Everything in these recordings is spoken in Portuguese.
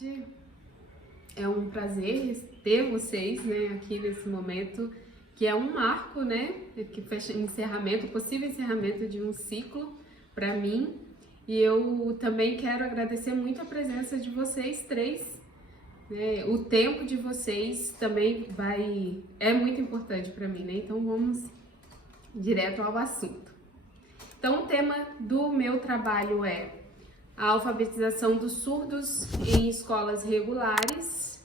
tarde. É um prazer ter vocês, né, aqui nesse momento, que é um marco, né, que fecha encerramento, possível encerramento de um ciclo para mim. E eu também quero agradecer muito a presença de vocês três, né? O tempo de vocês também é muito importante para mim, né? Então vamos direto ao assunto. Então o tema do meu trabalho é a alfabetização dos surdos em escolas regulares.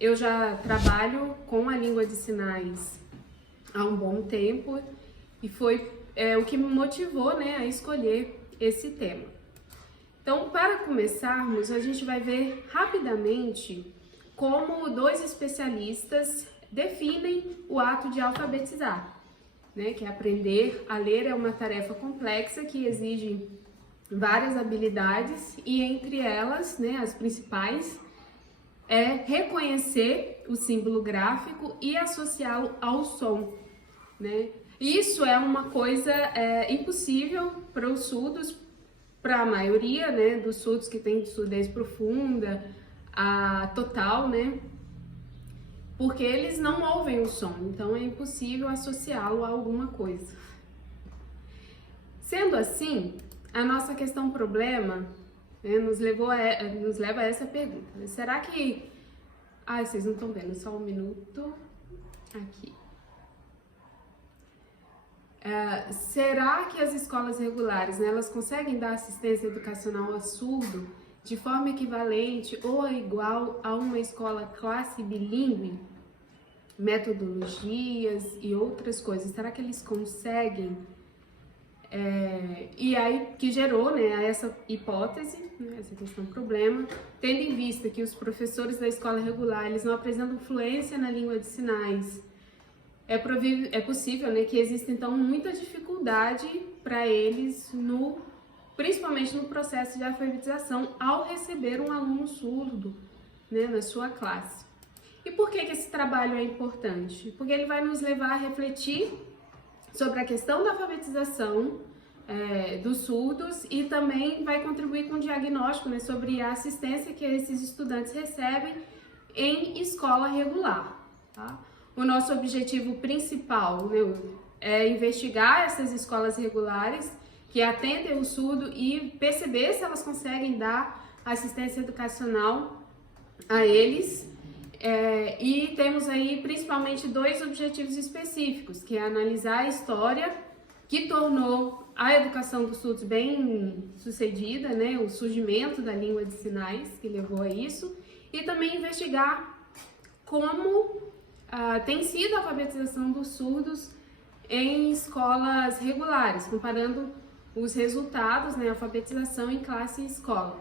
Eu já trabalho com a língua de sinais há um bom tempo e foi o que me motivou, né, a escolher esse tema. Então, para começarmos, a gente vai ver rapidamente como dois especialistas definem o ato de alfabetizar, né, que aprender a ler é uma tarefa complexa que exige várias habilidades e entre elas, né, as principais é reconhecer o símbolo gráfico e associá-lo ao som, né? Isso é uma coisa impossível para os surdos, para a maioria, né, dos surdos que têm surdez profunda, a total, né? Porque eles não ouvem o som, então é impossível associá-lo a alguma coisa. Sendo assim, a nossa questão problema, né, nos leva a essa pergunta. Será que... Ai, vocês não estão vendo, só um minuto. Aqui. Será que as escolas regulares, né, elas conseguem dar assistência educacional a surdo de forma equivalente ou igual a uma escola classe bilíngue? Metodologias e outras coisas. Será que eles conseguem? E aí que gerou, né, essa hipótese, né, essa questão problema, tendo em vista que os professores da escola regular eles não apresentam fluência na língua de sinais, é possível, né, que exista então muita dificuldade para eles principalmente no processo de alfabetização ao receber um aluno surdo, né, na sua classe. E por que esse trabalho é importante? Porque ele vai nos levar a refletir sobre a questão da alfabetização dos surdos e também vai contribuir com o diagnóstico, né, sobre a assistência que esses estudantes recebem em escola regular. Tá? O nosso objetivo principal, né, é investigar essas escolas regulares que atendem o surdo e perceber se elas conseguem dar assistência educacional a eles. E temos aí principalmente dois objetivos específicos, que é analisar a história que tornou a educação dos surdos bem sucedida, né, o surgimento da língua de sinais que levou a isso, e também investigar como tem sido a alfabetização dos surdos em escolas regulares, comparando os resultados, né, alfabetização em classe e escola.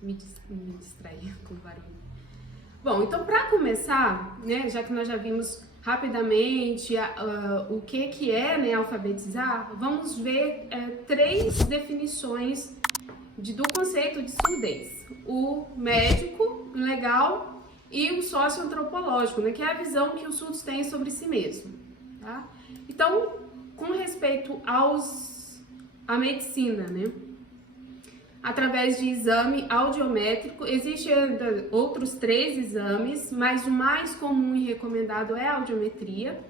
Me distraí com o barulho. Bom, então para começar, né, já que nós já vimos rapidamente o que é, né, alfabetizar, vamos ver três definições do conceito de surdez: o médico, legal, e o socioantropológico, né, que é a visão que os surdos têm sobre si mesmo. Tá? Então, com respeito à medicina, né, através de exame audiométrico, existem ainda outros 3 exames, mas o mais comum e recomendado é a audiometria,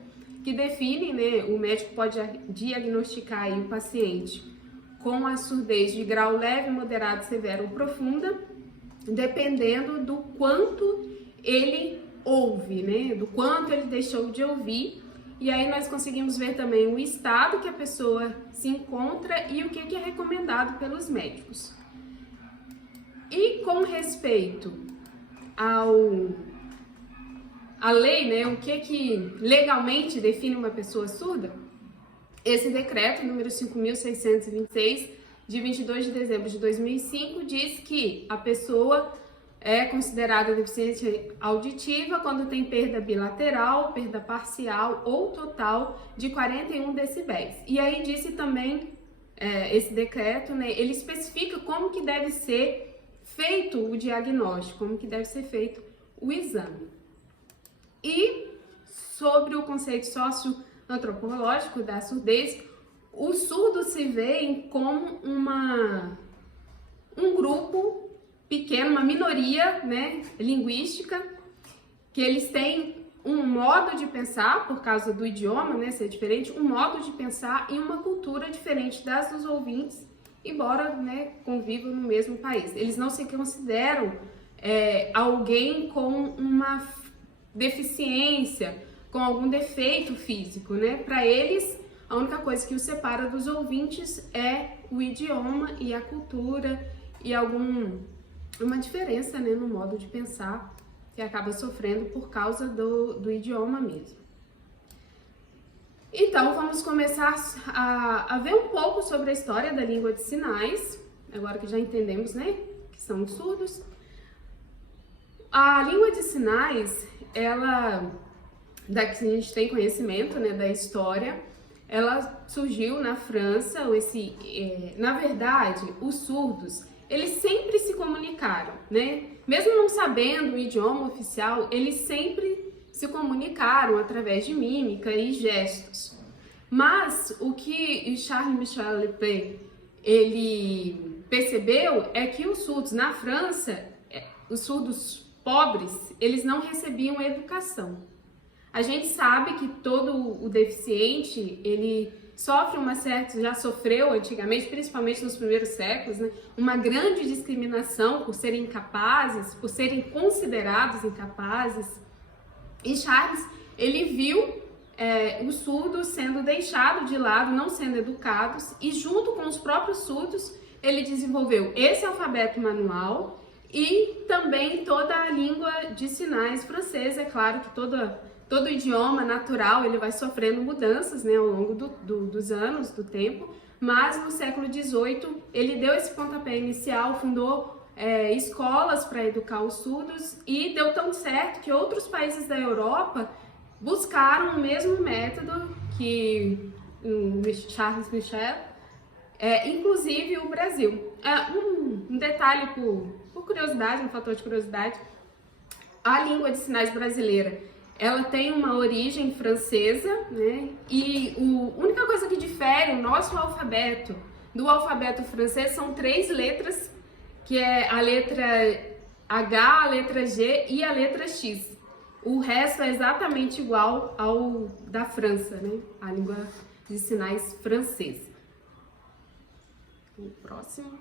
que define, né, o médico pode diagnosticar aí o paciente com a surdez de grau leve, moderado, severo ou profunda, dependendo do quanto ele ouve, né, do quanto ele deixou de ouvir. E aí nós conseguimos ver também o estado que a pessoa se encontra e o que é recomendado pelos médicos. E com respeito à lei, né, o que legalmente define uma pessoa surda, esse decreto número 5.626, de 22 de dezembro de 2005, diz que a pessoa é considerada deficiente auditiva quando tem perda bilateral, perda parcial ou total de 41 decibéis. E aí disse também, esse decreto, né, ele especifica como que deve ser feito o diagnóstico, como que deve ser feito o exame. E sobre o conceito socioantropológico da surdez, os surdos se veem como um grupo pequeno, uma minoria, né, linguística, que eles têm um modo de pensar, por causa do idioma, né, ser diferente, um modo de pensar e uma cultura diferente das dos ouvintes, embora, né, convivam no mesmo país. Eles não se consideram alguém com uma deficiência, com algum defeito físico, né? Para eles, a única coisa que os separa dos ouvintes é o idioma e a cultura e uma diferença, né, no modo de pensar que acaba sofrendo por causa do idioma mesmo. Então, vamos começar a ver um pouco sobre a história da língua de sinais, agora que já entendemos, né, que são os surdos. A língua de sinais, daqui a gente tem conhecimento, né, da história, ela surgiu na França, na verdade, os surdos, eles sempre se comunicaram, né? Mesmo não sabendo o idioma oficial, eles sempre se comunicaram através de mímica e gestos. Mas o que Charles-Michel Lepé, ele percebeu é que os surdos na França, os surdos pobres, eles não recebiam educação. A gente sabe que todo o deficiente, ele sofre já sofreu antigamente, principalmente nos primeiros séculos, né, uma grande discriminação por serem incapazes, por serem considerados incapazes. E Charles, ele viu os surdos sendo deixados de lado, não sendo educados, e junto com os próprios surdos, ele desenvolveu esse alfabeto manual e também toda a língua de sinais francesa. É claro que todo idioma natural ele vai sofrendo mudanças, né, ao longo dos anos, do tempo, mas no século XVIII ele deu esse pontapé inicial, fundou escolas para educar os surdos e deu tão certo que outros países da Europa buscaram o mesmo método que Charles Michel, inclusive o Brasil. Um detalhe por curiosidade, um fator de curiosidade, a língua de sinais brasileira, ela tem uma origem francesa, né? E a única coisa que difere o nosso alfabeto do alfabeto francês são 3 letras, que é a letra H, a letra G e a letra X. O resto é exatamente igual ao da França, né? A língua de sinais francesa. O próximo.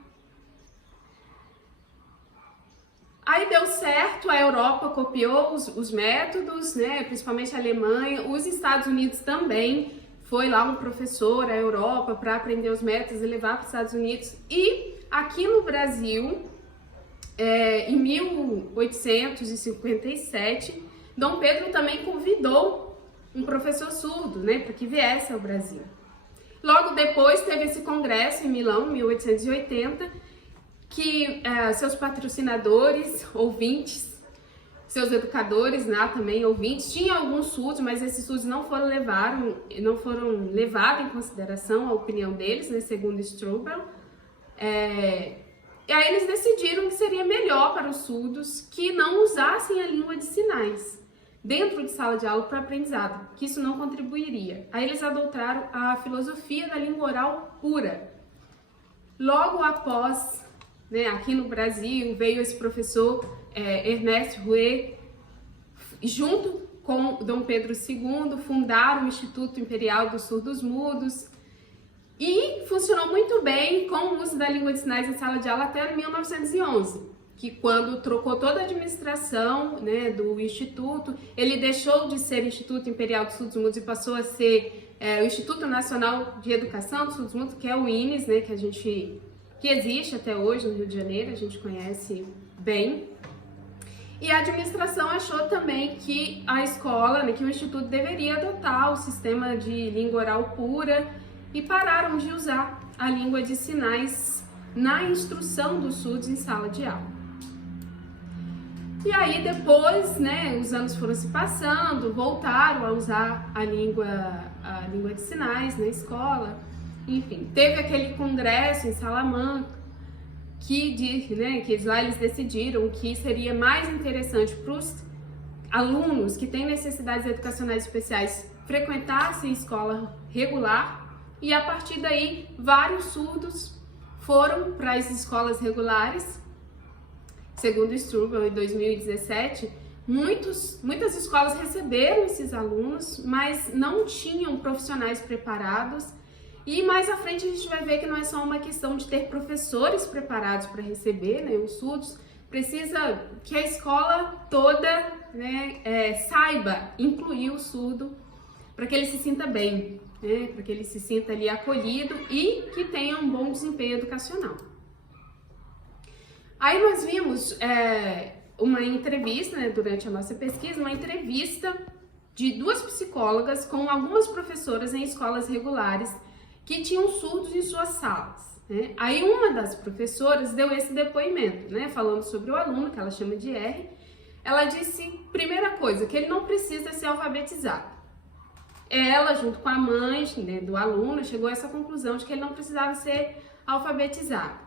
Aí deu certo, a Europa copiou os métodos, né? Principalmente a Alemanha, os Estados Unidos também. Foi lá um professor, a Europa, para aprender os métodos e levar para os Estados Unidos. E aqui no Brasil, em 1857, Dom Pedro também convidou um professor surdo, né, para que viesse ao Brasil. Logo depois teve esse congresso em Milão, em 1880, que seus patrocinadores, ouvintes, seus educadores, né, também ouvintes, tinha alguns surdos, mas esses surdos não foram levados em consideração a opinião deles, né, segundo Strobel. E aí eles decidiram que seria melhor para os surdos que não usassem a língua de sinais dentro de sala de aula para aprendizado, que isso não contribuiria. Aí eles adotaram a filosofia da língua oral pura. Logo após, né, aqui no Brasil, veio esse professor Ernest Rouet, junto com Dom Pedro II, fundaram o Instituto Imperial dos Surdos Mudos, e funcionou muito bem com o uso da língua de sinais em sala de aula até 1911, que quando trocou toda a administração, né, do Instituto, ele deixou de ser Instituto Imperial dos Surdos Mudos e passou a ser o Instituto Nacional de Educação dos Surdos Mudos, que é o INES, né, que existe até hoje no Rio de Janeiro, a gente conhece bem. E a administração achou também que a escola, né, que o Instituto deveria adotar o sistema de língua oral pura, e pararam de usar a língua de sinais na instrução dos surdos em sala de aula. E aí depois, né, os anos foram se passando, voltaram a usar a língua de sinais na escola. Enfim, teve aquele congresso em Salamanca que lá eles decidiram que seria mais interessante para os alunos que têm necessidades educacionais especiais frequentassem escola regular, e a partir daí vários surdos foram para as escolas regulares. Segundo o Strubel, em 2017, muitas escolas receberam esses alunos, mas não tinham profissionais preparados. E mais à frente a gente vai ver que não é só uma questão de ter professores preparados para receber, né, os surdos. Precisa que a escola toda, né, saiba incluir o surdo para que ele se sinta bem, né, para que ele se sinta ali acolhido e que tenha um bom desempenho educacional. Aí nós vimos uma entrevista, né, durante a nossa pesquisa, uma entrevista de 2 psicólogas com algumas professoras em escolas regulares que tinham surdos em suas salas, né? Aí uma das professoras deu esse depoimento, né, falando sobre o aluno, que ela chama de R. Ela disse, primeira coisa, que ele não precisa ser alfabetizado. Ela, junto com a mãe, né, do aluno, chegou a essa conclusão de que ele não precisava ser alfabetizado,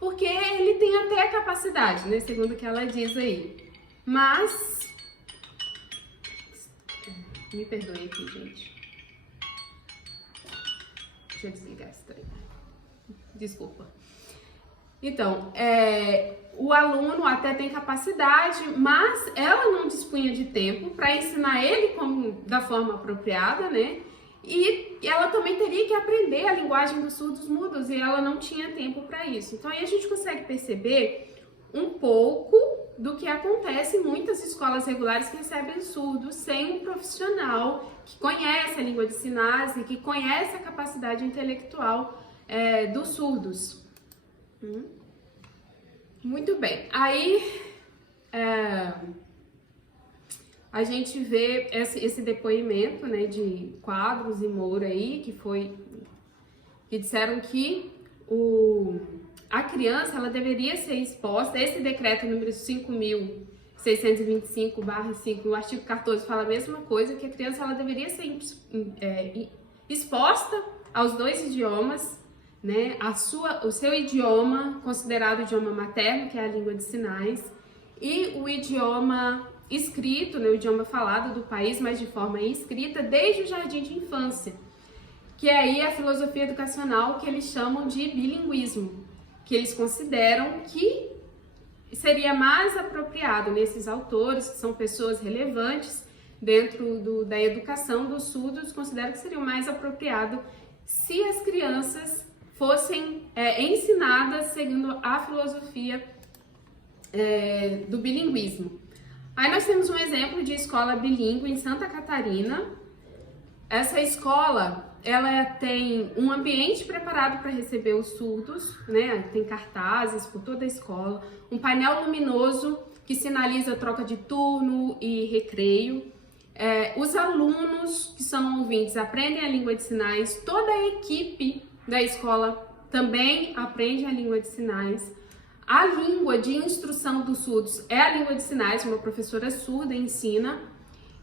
porque ele tem até a capacidade, né, segundo o que ela diz aí. Mas, me perdoe aqui, gente. Deixa eu desligar esse trem. Desculpa. Então, o aluno até tem capacidade, mas ela não dispunha de tempo para ensinar ele da forma apropriada, né? E ela também teria que aprender a linguagem dos surdos mudos e ela não tinha tempo para isso. Então aí a gente consegue perceber um pouco do que acontece em muitas escolas regulares que recebem surdos sem um profissional que conhece a língua de sinais e que conhece a capacidade intelectual dos surdos. Muito bem. Aí a gente vê esse depoimento, né, de Quadros e Moura aí, que disseram que a criança ela deveria ser exposta. Esse decreto número 5.625/5, o artigo 14 fala a mesma coisa, que a criança ela deveria ser exposta aos 2 idiomas, né, o seu idioma considerado idioma materno, que é a língua de sinais, e o idioma escrito, né, o idioma falado do país, mas de forma escrita, desde o jardim de infância, que é aí a filosofia educacional que eles chamam de bilinguismo, que eles consideram que seria mais apropriado nesses autores, que são pessoas relevantes dentro da educação dos surdos, consideram que seria mais apropriado se as crianças fossem ensinadas seguindo a filosofia do bilinguismo. Aí nós temos um exemplo de escola bilíngue em Santa Catarina. Essa escola, ela tem um ambiente preparado para receber os surdos, né? Tem cartazes por toda a escola, um painel luminoso que sinaliza a troca de turno e recreio. Os alunos que são ouvintes aprendem a língua de sinais, toda a equipe da escola também aprende a língua de sinais. A língua de instrução dos surdos é a língua de sinais, uma professora surda ensina,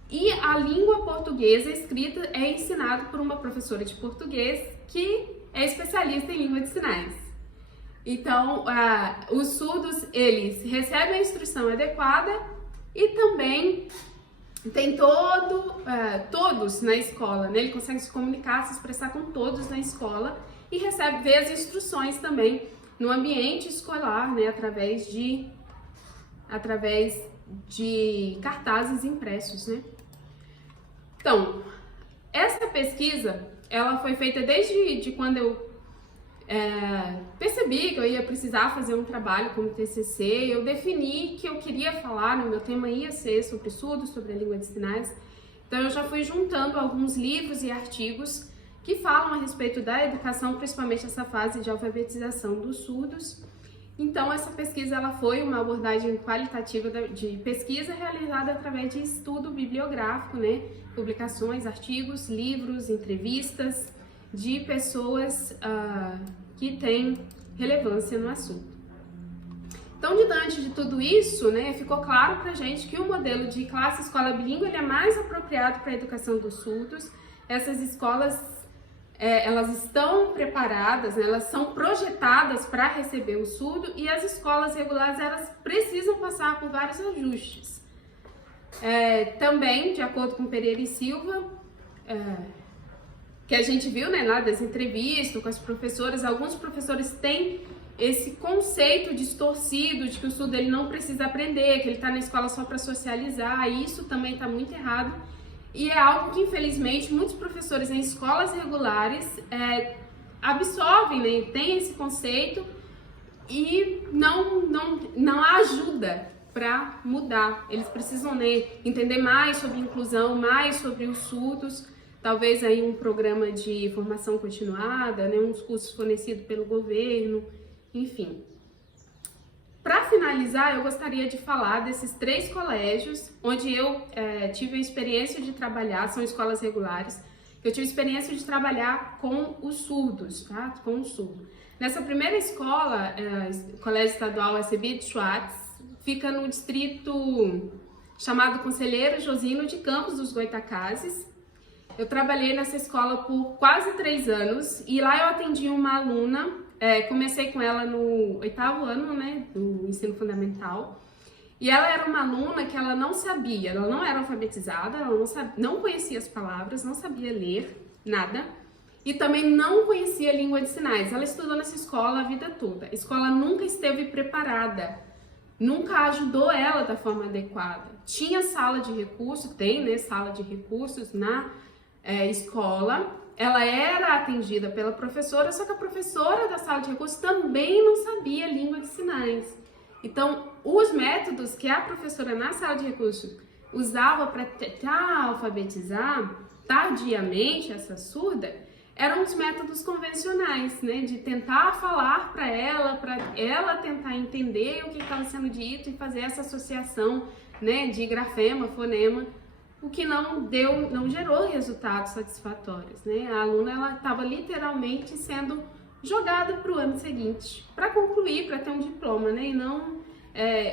e a língua portuguesa escrita é ensinada por uma professora de português que é especialista em língua de sinais. Então, os surdos, eles recebem a instrução adequada e também tem todos na escola, né? Ele consegue se comunicar, se expressar com todos na escola e vê as instruções também no ambiente escolar, né? Através de cartazes impressos, né? Então, essa pesquisa, ela foi feita desde quando eu percebi que eu ia precisar fazer um trabalho como TCC. Eu defini que eu queria falar, meu tema ia ser sobre surdos, sobre a língua de sinais. Então eu já fui juntando alguns livros e artigos que falam a respeito da educação, principalmente essa fase de alfabetização dos surdos. Então essa pesquisa ela foi uma abordagem qualitativa de pesquisa realizada através de estudo bibliográfico, né? Publicações, artigos, livros, entrevistas de pessoas que têm relevância no assunto. Então, diante de tudo isso, né, ficou claro pra gente que o modelo de classe escola bilíngue ele é mais apropriado para a educação dos surdos. Essas escolas, elas estão preparadas, né, elas são projetadas para receber o surdo, e as escolas regulares, elas precisam passar por vários ajustes. Também, de acordo com Pereira e Silva, que a gente viu, né, lá das entrevistas com as professoras, alguns professores têm esse conceito distorcido de que o surdo ele não precisa aprender, que ele está na escola só para socializar, e isso também está muito errado. E é algo que, infelizmente, muitos professores em escolas regulares absorvem, né, tem esse conceito e não ajuda para mudar. Eles precisam, né, entender mais sobre inclusão, mais sobre os surdos, talvez aí um programa de formação continuada, né, uns cursos fornecidos pelo governo, enfim. Para finalizar, eu gostaria de falar desses 3 colégios onde eu tive a experiência de trabalhar, são escolas regulares, eu tive a experiência de trabalhar com os surdos, tá? Com o surdo. Nessa primeira escola, Colégio Estadual SB de Schwartz, fica no distrito chamado Conselheiro Josino de Campos dos Goytacazes. Eu trabalhei nessa escola por quase 3 anos e lá eu atendi uma aluna, comecei com ela no 8º ano, né, do ensino fundamental. E ela era uma aluna que ela não sabia, ela não era alfabetizada, ela não conhecia as palavras, não sabia ler nada e também não conhecia a língua de sinais. Ela estudou nessa escola a vida toda. A escola nunca esteve preparada, nunca ajudou ela da forma adequada. Tinha sala de recursos, tem, né, sala de recursos na escola. Ela era atendida pela professora, só que a professora da sala de recursos também não sabia a língua de sinais. Então, os métodos que a professora na sala de recursos usava para tentar alfabetizar tardiamente essa surda eram os métodos convencionais, né? De tentar falar para ela tentar entender o que estava sendo dito e fazer essa associação, né, de grafema, fonema, o que não gerou resultados satisfatórios, né? A aluna ela estava literalmente sendo jogada para o ano seguinte, para concluir, para ter um diploma, né? E não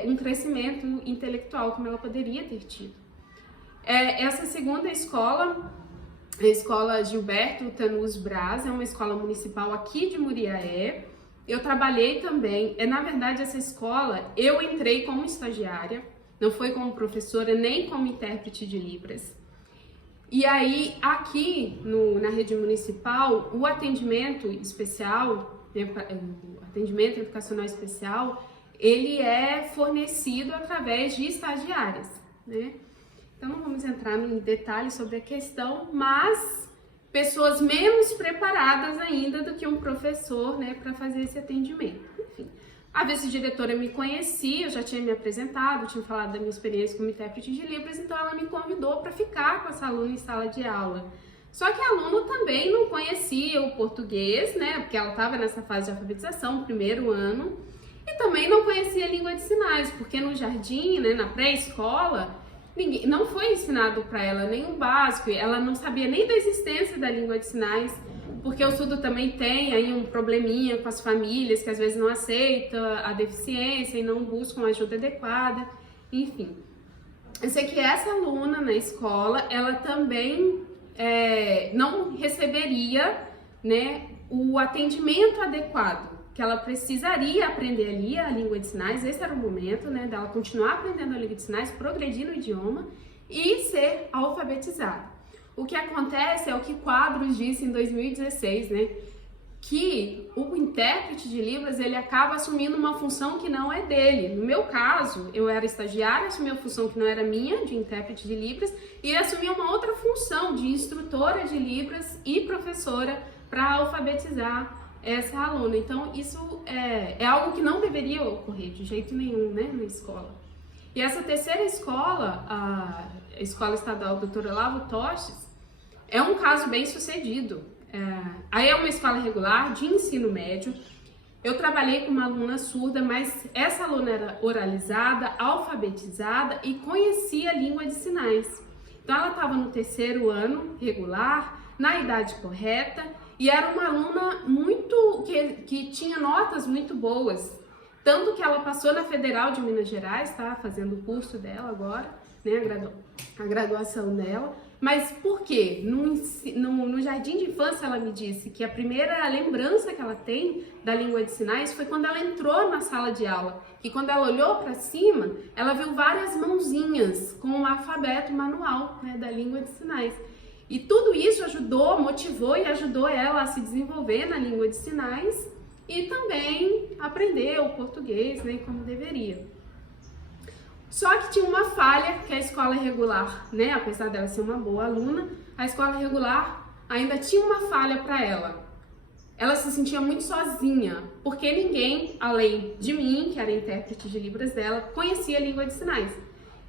um crescimento intelectual como ela poderia ter tido. Essa segunda escola, a escola Gilberto Tanus Braz, é uma escola municipal aqui de Muriaé. Eu trabalhei também, na verdade essa escola eu entrei como estagiária, não foi como professora nem como intérprete de Libras. E aí, aqui na rede municipal, o atendimento especial, né, o atendimento educacional especial, ele é fornecido através de estagiárias, né? Então, não vamos entrar em detalhes sobre a questão, mas pessoas menos preparadas ainda do que um professor, né, para fazer esse atendimento. Enfim, a vice-diretora me conhecia, eu já tinha me apresentado, tinha falado da minha experiência como intérprete de Libras, então ela me convidou para ficar com essa aluna em sala de aula. Só que a aluna também não conhecia o português, né, porque ela estava nessa fase de alfabetização, primeiro ano, e também não conhecia a língua de sinais, porque no jardim, né, na pré-escola, não foi ensinado para ela nem o básico, ela não sabia nem da existência da língua de sinais, porque o surdo também tem aí um probleminha com as famílias que às vezes não aceitam a deficiência e não buscam ajuda adequada, enfim. Eu sei que essa aluna na escola, ela também não receberia, né, o atendimento adequado, que ela precisaria aprender ali a língua de sinais. Esse era o momento, né, dela continuar aprendendo a língua de sinais, progredir no idioma e ser alfabetizada. O que acontece é o que Quadros disse em 2016, né, que o intérprete de Libras ele acaba assumindo uma função que não é dele. No meu caso, eu era estagiária, assumi uma função que não era minha, de intérprete de Libras, e ele assumia uma outra função de instrutora de Libras e professora para alfabetizar essa aluna. Então, isso é algo que não deveria ocorrer de jeito nenhum, né, na escola. E essa terceira escola, a Escola Estadual Dr. Olavo Toches, é um caso bem sucedido. Aí é uma escola regular de ensino médio. Eu trabalhei com uma aluna surda, mas essa aluna era oralizada, alfabetizada e conhecia a língua de sinais. Então, ela estava no terceiro ano regular, na idade correta, e era uma aluna que tinha notas muito boas, tanto que ela passou na Federal de Minas Gerais, tá fazendo o curso dela agora, né, a graduação dela. Mas por quê? No jardim de infância ela me disse que a primeira lembrança que ela tem da língua de sinais foi quando ela entrou na sala de aula, que quando ela olhou para cima, ela viu várias mãozinhas com o alfabeto manual, né, da língua de sinais. E tudo isso ajudou, motivou e ajudou ela a se desenvolver na língua de sinais e também aprender o português, né, como deveria. Só que tinha uma falha que a escola regular, né, apesar dela ser uma boa aluna, a escola regular ainda tinha uma falha para ela. Ela se sentia muito sozinha, porque ninguém, além de mim, que era intérprete de Libras dela, conhecia a língua de sinais.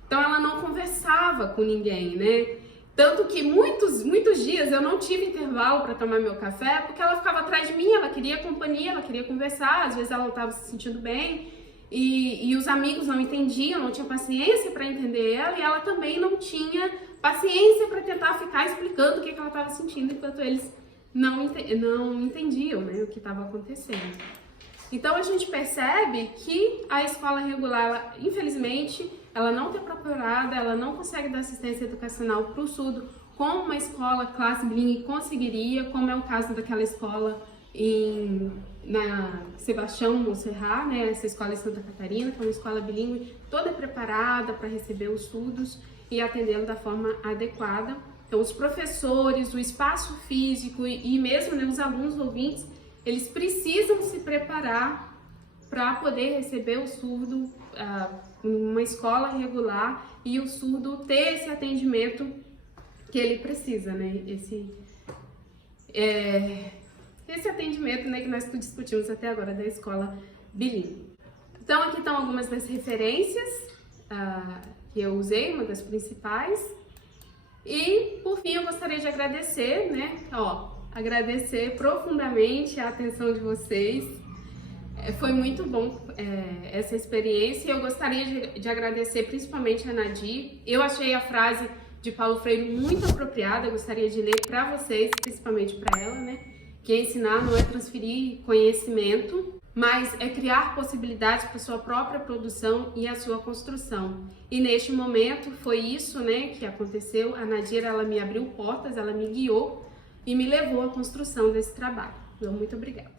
Então ela não conversava com ninguém, né? Tanto que muitos dias eu não tive intervalo para tomar meu café, porque ela ficava atrás de mim, ela queria companhia, ela queria conversar, às vezes ela não estava se sentindo bem, e os amigos não entendiam, não tinham paciência para entender ela, e ela também não tinha paciência para tentar ficar explicando o que ela estava sentindo, enquanto eles não entendiam, né, o que estava acontecendo. Então a gente percebe que a escola regular, ela, infelizmente, ela não está procurada, ela não consegue dar assistência educacional para o surdo como uma escola classe bilíngue conseguiria, como é o caso daquela escola na Sebastião Monserrat, né, essa escola em Santa Catarina, que é uma escola bilíngue toda preparada para receber os surdos e atendê-los da forma adequada. Então os professores, o espaço físico e mesmo, né, os alunos ouvintes, eles precisam se preparar para poder receber o surdo em uma escola regular e o surdo ter esse atendimento que ele precisa, né? Esse atendimento, né, que nós discutimos até agora da escola bilíngue. Então aqui estão algumas das referências que eu usei, uma das principais. E por fim eu gostaria de agradecer, né? Agradecer profundamente a atenção de vocês. Foi muito bom essa experiência e eu gostaria de agradecer principalmente a Nadir. Eu achei a frase de Paulo Freire muito apropriada, eu gostaria de ler para vocês, principalmente para ela, né? Que ensinar não é transferir conhecimento, mas é criar possibilidades para a sua própria produção e a sua construção. E neste momento foi isso, né, que aconteceu. A Nadir, ela me abriu portas, ela me guiou e me levou à construção desse trabalho. Então, muito obrigada.